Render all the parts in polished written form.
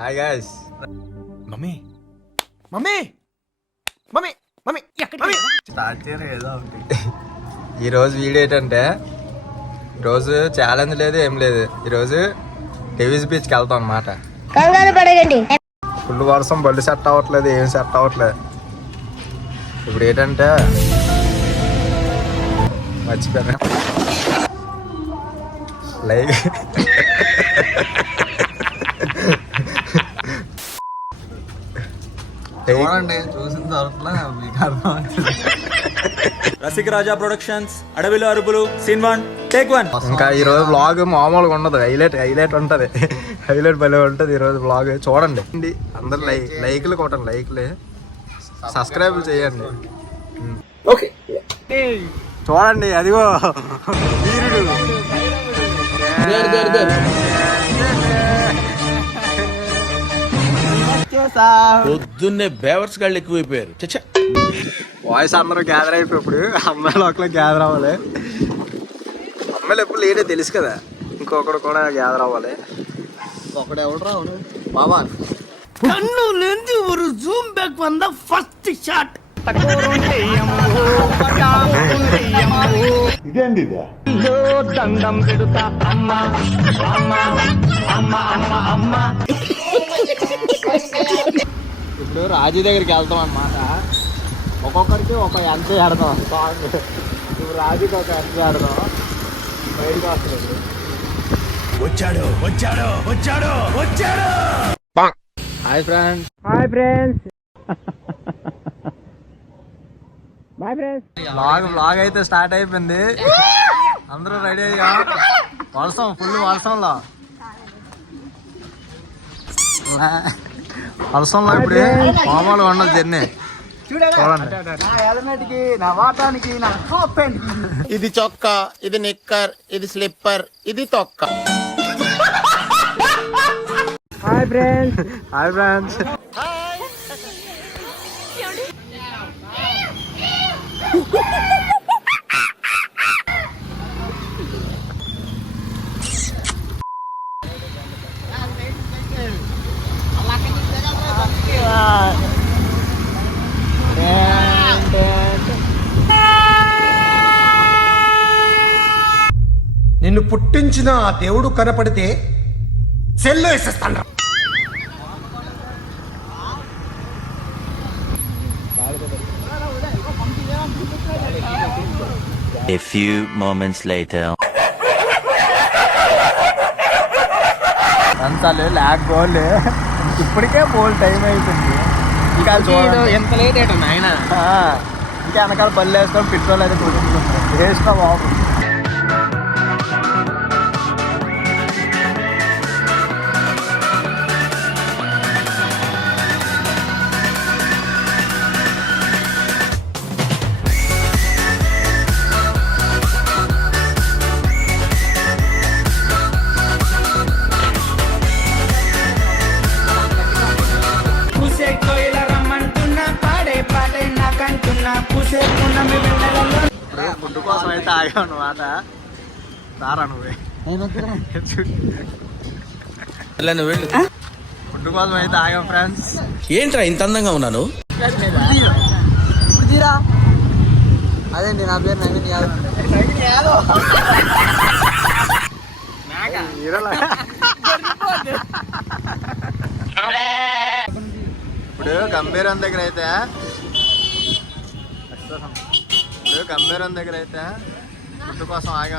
Hi guys. Mummy mummy mummy mummy start చేయరు ఏదో ఒకటి. ఈరోజు వీడియో ఏంటంటే ఈరోజు ఛాలెంజ్ లేదు ఏం లేదు. ఈరోజు డేవిస్ బీచ్కి వెళ్తాం అన్నమాట. కంగారు పడకండి. ఫుల్ వర్షం, బళ్ళు సెట్ అవ్వట్లేదు, ఏం సెట్ అవ్వట్లేదు. ఇప్పుడు ఏంటంటే మర్చిపోయాను లైక్ చూడండి, చూసిన తర్వాత మీకు అర్థం అవుతుంది. రసిక రాజా ప్రొడక్షన్స్, అడవిలో అరుపులు, సీన్ 1 టేక్ 1. ఇంకా ఈ రోజు బ్లాగ్ మామూలుగా ఉండదు, హైలైట్ ఉంటది. హైలైట్ భలే ఉంటది ఈ రోజు బ్లాగ్. చూడండి అందరు లైక్లు కొట్టండి, లైక్లు సబ్స్క్రైబ్ చేయండి. ఓకే చూడండి అదిగో వీరుడు. పొద్దున్నే బేవర్స్ గాళ్ళు ఎక్కువైపోయారు. వాయిస్ అందరూ గ్యాదర్ అయిపోయి ఇప్పుడు అమ్మాయిలు ఒకళ్ళు గ్యాదర్ అవ్వాలి. అమ్మాయిలు ఎప్పుడు లేడే తెలుసు కదా, ఇంకొకడు కూడా గ్యాదర్ అవ్వాలి. ఒకడు ఎవడు రావు బాబా கண்ணுலேந்து ஒரு ஜூம் பேக் வந்த ஃபர்ஸ்ட் ஷாட். ఇదేంది దండం పెడుతా అమ్మా అమ్మా అమ్మా అమ్మా అమ్మా. ఇప్పుడు రాజీ దగ్గరికి వెళ్తాం అన్నమాట. ఒక్కొక్కరికి ఒక ఎంత ఆడదాం సాంగ్. ఇప్పుడు రాజీకి ఒక ఎంత ఆడదాం. బయటకు వస్తుంది. వచ్చాడు వచ్చాడు వచ్చాడు వచ్చాడు. Hi friends. Hi friends. Bye friends. Blog అయితే స్టార్ట్ అయిపోయింది. అందరూ రెడీ అయ్యా. వర్షం, ఫుల్ వర్షంలో ఇప్పుడు మామూలుగా ఉండదు జర్నీ. చూడండి ఇది చొక్కా, ఇది నిక్కర్, ఇది స్లిప్పర్, ఇది తొక్క. Hi friends. Hi friends. నిన్ను పుట్టించిన ఆ దేవుడు కనపడితే సెల్లో వేసేస్తాను. A few moments later. అంతాలు ల్యాక్ గోల్. ఇప్పటికే బోల్ టైం అయిపోయింది. ఇంకా ఎంత లేట్ అయ్యాడు ఆయన. ఇంకా వెనకాల బళ్ళు వేస్తాం, పెట్రోల్ అయితే కొట్టుకుంటున్నాం. వేస్తా బాబు. ఫుడ్ కోసం అయితే ఆగావు అన్నమాట. రారా నువ్వే. ఫుడ్ కోసం అయితే ఆగాం ఫ్రెండ్స్. ఏంట్రా ఇంత అందంగా ఉన్నాను? అదేంటి, నా పేరు నవీన్ యాదవ్. ఇప్పుడు గంభీరం దగ్గర అయితే ఫుడ్ కోసం ఆగా.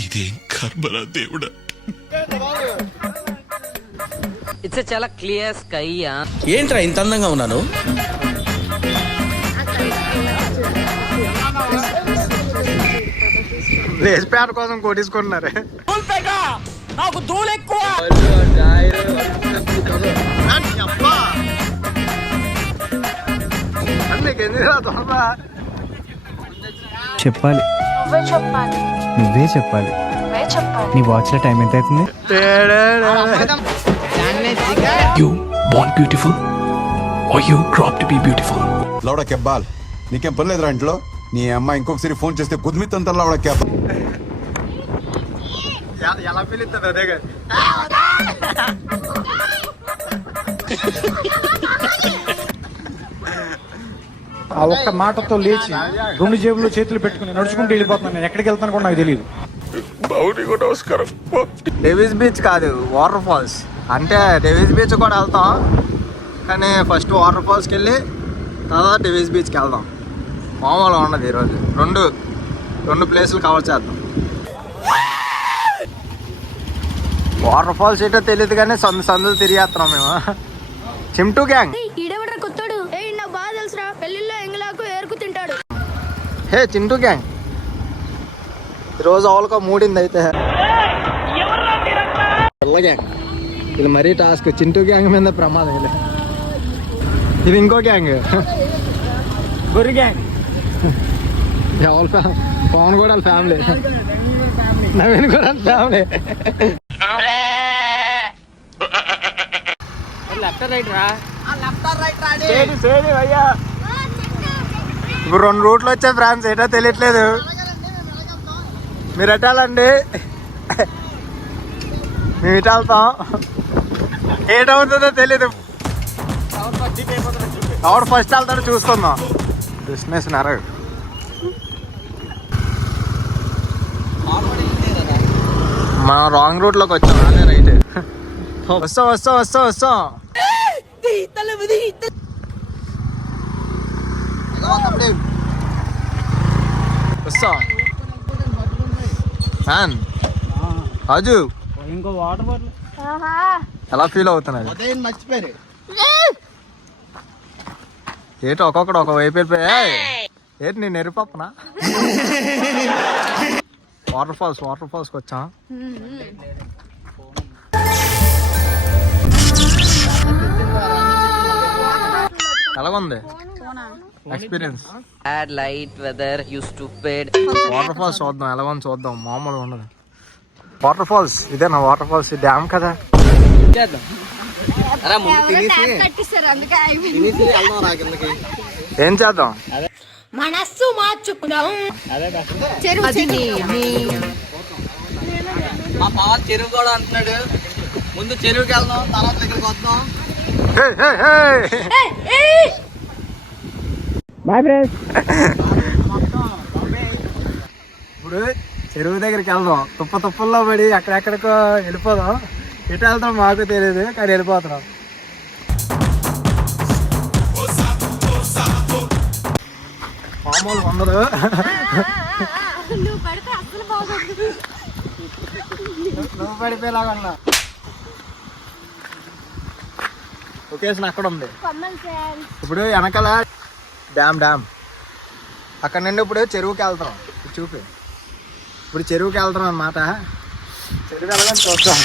ఇదేం కర్మరా దేవుడా. ఇట్స్ చాలా క్లియర్ స్కై. ఏంట్రా ఇంత అందంగా ఉన్నాను? లేస్ ప్యాడ్ కోసం కొట్టించుకుంటున్నారు. నాకు దూలు ఎక్కువ. చెప్పాలి, నువ్వే చెప్పాలి. నీ వాచ్ లో టైం ఎంత అవుతుంది? You born beautiful or you grow up to be beautiful. లౌడా కెబ్బాల్, నీకేం పర్లేదురా ఇంట్లో? నీ అమ్మ ఇంకొకసారి ఫోన్ చేస్తే కుదిమితంతా లౌడా క్యాబ్. ఎలా పిలుస్తుంది అదే కదా. ఆ ఒక్క మాటతో లేచి 2 జేబులు చేతులు పెట్టుకుని నడుచుకుంటూ వెళ్ళిపోతున్నాను. నేను ఎక్కడికి వెళ్తాను కూడా నాకు తెలియదు. డేవిస్ బీచ్ కాదు, వాటర్ ఫాల్స్. అంటే డేవిస్ బీచ్ కూడా వెళ్తాం, కానీ ఫస్ట్ వాటర్ ఫాల్స్కి వెళ్ళి తర్వాత డేవిస్ బీచ్కి వెళ్దాం. మామూలుగా ఉన్నది ఈరోజు రెండు ప్లేసులు కవర్ చేద్దాం. వాటర్ ఫాల్స్ ఏంటో తెలియదు కానీ సందులు తిరిగేస్తున్నాం మేము. చింటూ గ్యాంగ్. ఈడెవడ్రా కొత్తాడు? నాకు బాగా తెలుసురా, పెళ్లిలో ఎంగలాకు ఏరుకు తింటాడు. హే చింటూ గ్యాంగ్, ఈరోజు ఆవులకో మూడింది అయితే. పిల్ల గ్యాంగ్ ఇది మరీ టాస్క్. చింటూ గ్యాంగ్ మీద ప్రమాదం. ఇది ఇంకో గ్యాంగ్, గొర్రె గ్యాంగ్. ఎవరు పవన్ కూడా ఫ్యామిలీ, నవీన్ కూడా ఫ్యామిలీ. ఇప్పుడు 2 రూట్లు వచ్చాయి ఫ్రాన్స్, ఏటో తెలియట్లేదు. మీరు ఎట్టాలండి, మేము ఇటు వెళ్తాం. ఏటవుతుందో తెలీదు. ఎవడు ఫస్ట్ వెళ్తాడో చూసుకుందాం. బిజినెస్ నరగ. మనం రాంగ్ రూట్లోకి వచ్చాం. అదే రైట్. వస్తాం. వస్తాం రాజు. ఇంకో వాటర్ బాటిల్. ఎలా ఫీల్ అవుతున్నాడు? మర్చిపోయారు. ఏంటి ఒక్కొక్కడు ఒక వైపు వెళ్ళిపోయా. ఏంటి నేను ఎరిపప్పనా? వాటర్ ఫాల్స్కి వచ్చాం. ఎలాగుంది experience? Bad light, weather, you stupid. Water falls చూద్దాం, ఎలాగో చూద్దాం. మామూలుగా ఉండదు. వాటర్ ఫాల్స్ ఇదేనా? వాటర్ ఫాల్స్ డ్యామ్ కదా. ఏం చేద్దాం? మనస్సు మార్చుకుందాం. మా పావ చెరువు కూడా అంటున్నాడు. ముందు చెరువుకి వెళ్దాం, తర్వాత దగ్గరికి వద్దాం. Bye friends. ఇప్పుడు చెరువు దగ్గరికి వెళ్దాం. తుప్పల్లో పడి అక్కడెక్కడికో వెళ్ళిపోదాం. ఎటు వెళ్తాం మాకు తెలియదు, కానీ వెళ్ళిపోతున్నాం. మామూలుగా ఉండదు. నువ్వు పడిపోయేలాగా ఉన్నా. లొకేషన్ అక్కడ ఉంది. ఇప్పుడు వెనకాల డ్యామ్. అక్కడ నుండి ఇప్పుడు చెరువుకి వెళ్తాం. చూపి. ఇప్పుడు చెరువుకి వెళ్తాం అన్నమాట. చెరువు వెళ్ళగానే చూస్తాం.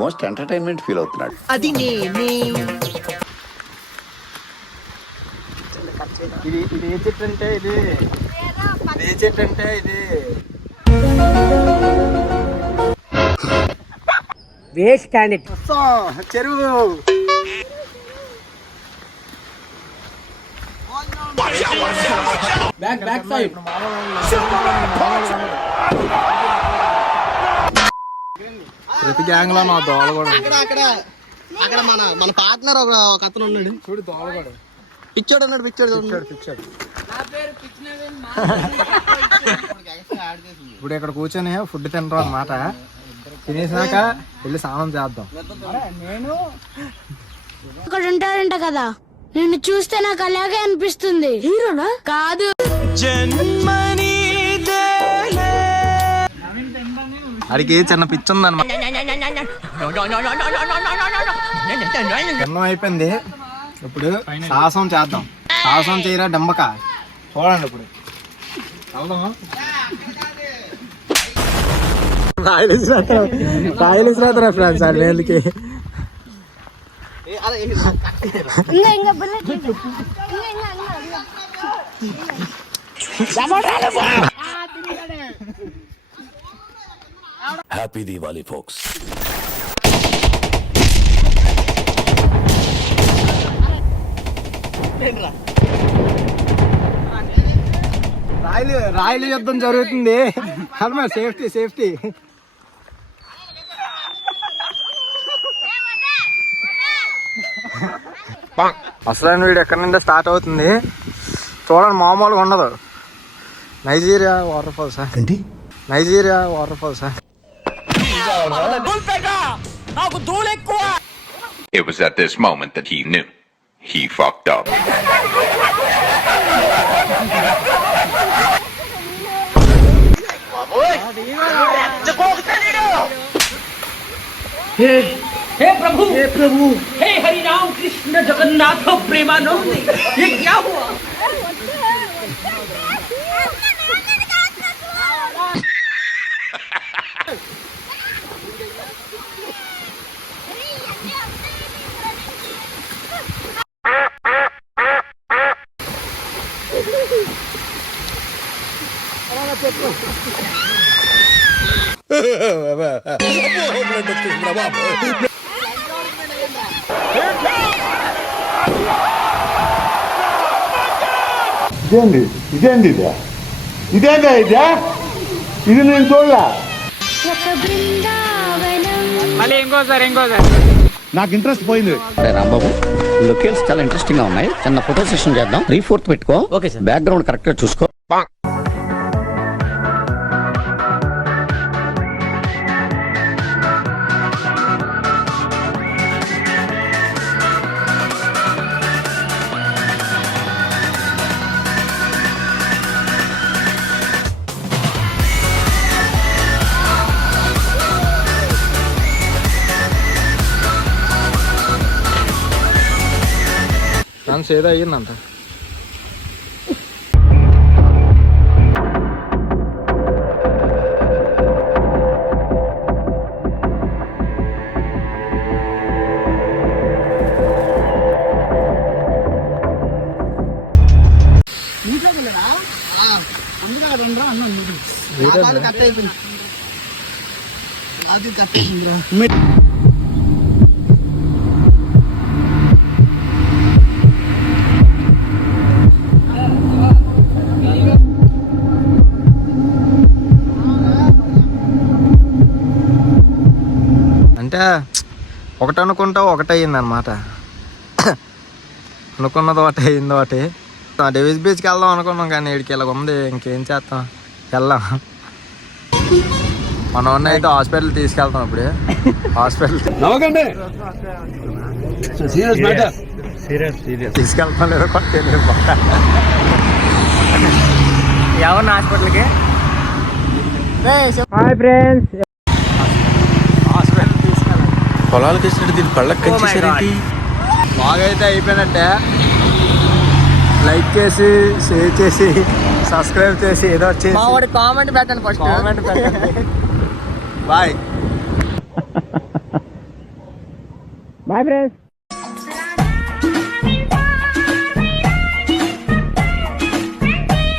మోస్ట్ ఎంటర్టైన్మెంట్ ఫీల్ అవుతున్నాడు. అది నేనే. ఇది ఏ చెట్టు అంటే ఇది ఏ చెట్టు అంటే ఇది వేస్ట్ క్యాండిడేట్. చెరువు. Back side. ప్రతి గ్యాంగ్ లో నా దోళ కూడా. అక్కడ మన పార్ట్నర్ ఒక అతను ఉన్నాడు. చూడు దోళ కూడా. పిక్చర్ ఉన్నాడు. ఇప్పుడు ఇక్కడ కూర్చొని ఫుడ్ తింటాం అన్నమాట. తినేసినాక వెళ్ళి స్నానం చేద్దాం. అక్కడ ఉంటారంట కదా, నిన్ను చూస్తే నాకు అలాగే అనిపిస్తుంది. హీరోనా? కాదు. అడిగి చిన్న పిచ్చి ఉందన్నమాట. అన్నం అయిపోయింది. ఇప్పుడు సాహసం చేద్దాం. సాహసం చేయరా డమ్మక. చూడండి ఇప్పుడు రాయలేసినా ఫ్రెండ్స్ ఆ వేళ్ళకి. Happy Diwali folks. రాయలు యుద్ధం జరుగుతుంది. Helmet safety. అసలైన వీడు ఎక్కడి నుండి స్టార్ట్ అవుతుంది చూడండి, మామూలుగా ఉండదు. నైజీరియా వాటర్ ఫాల్స్ ఏంటి? Nigeria water falls. It was at this moment that he knew. He fucked up. हे प्रभु हे हरि राम कृष्ण जगन्नाथ प्रेमानंद, ये क्या हुआ? ఇదేంది ఇది నేను చూడలే. నాకు ఇంట్రెస్ట్ పోయింది. రాంబాబు, లొకేషన్స్ చాలా ఇంట్రెస్టింగ్ గా ఉన్నాయి. చిన్న ఫోటో సెషన్ చేద్దాం. 3/4 పెట్టుకో. Okay sir. బ్యాక్గ్రౌండ్ కరెక్ట్ గా చూసుకో. డాన్స్ ఏదో అయ్యిందంట. అంటే ఒకటి అనుకుంటా ఒకటి అయ్యింది అనమాట. అనుకున్నది ఒకటి అయ్యింది ఒకటి. డేవిస్ బీచ్కి వెళ్దాం అనుకున్నాం కానీ ఇక్కడికి ఇలా ఉంది, ఇంకేం చేస్తాం, వెళ్దాం. మన ఉన్న అయితే హాస్పిటల్ తీసుకెళ్తాం. ఇప్పుడు హాస్పిటల్ తీసుకెళ్తాం లేదో కొత్త ఎవరిని హాస్పిటల్కి. హాయ్ ఫ్రెండ్స్, హాస్పిటల్ తీసుకెళ్ళాలి. పొలాలకు వేసినట్టు దీని పళ్ళకి కంచేసారేంటి? బాగైతే అయిపోయినట్టే. లైక్ చేసి, షేర్ చేసి, సబ్స్క్రైబ్ చేసి ఏదో వచ్చేసి కామెంట్ పెట్టండి ఫస్ట్. కామెంట్ పెట్టండి. బాయ్. Bye friends.